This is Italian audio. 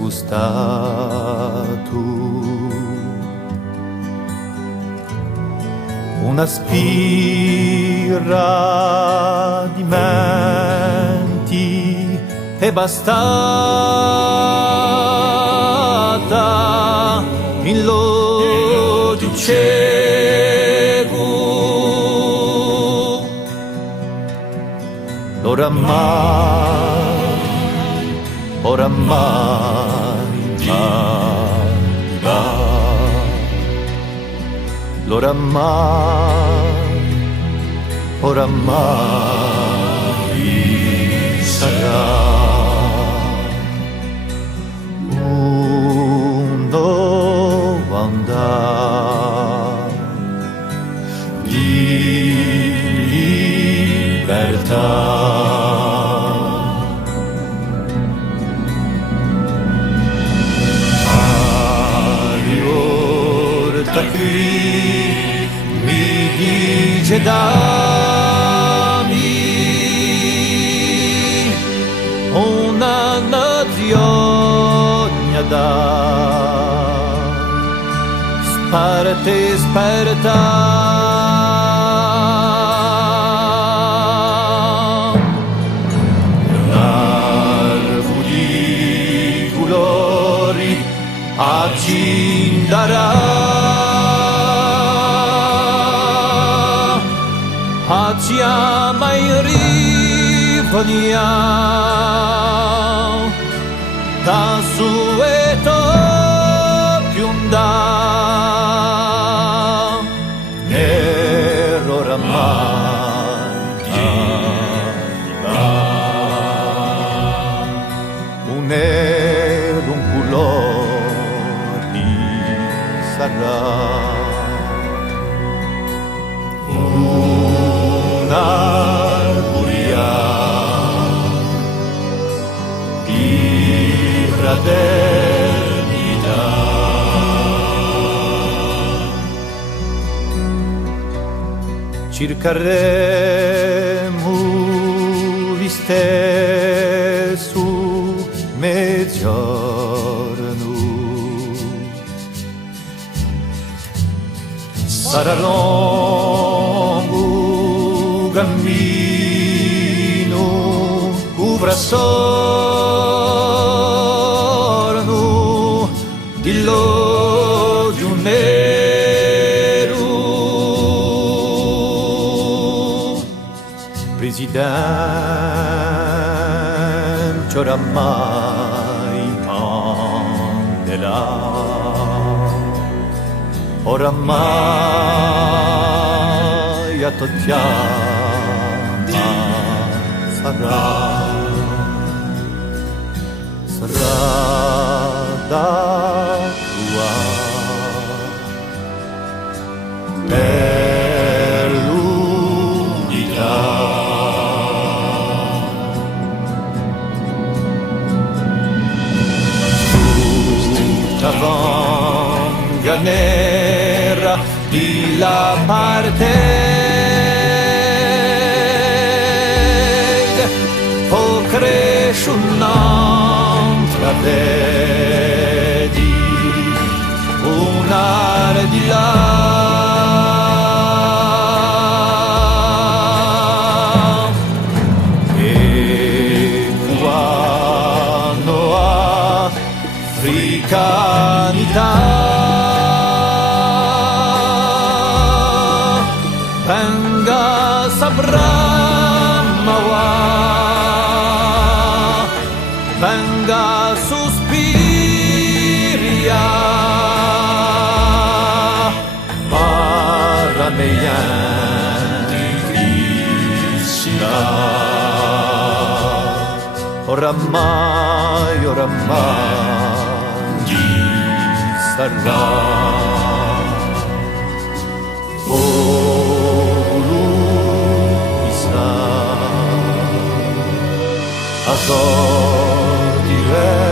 gustato. Una spira di menti è bastata in lo dicevo. Oramai va. Oramai sarà un nuovo andare di libertà. Da qui mi dice dammi una nazione da sparta. L'arco di colori accenderà. Facciamo in rifonia da sueto piunda nero oramai un nero un colore sarà. Un'armonia di fraternità. Cercheremo di stesso mezzogiorno. Saranno cammino cubra sorno di l'odio nero. Presidente oramai Mandela, oramai a Tatiana sarà da tua per l'unità. Tutta vanga nera di la parte cresce un'altra vedi un'area di là e quando africanità venga saprà venga suspiria para mediante Krishna. Oramai sarà lui sa a dire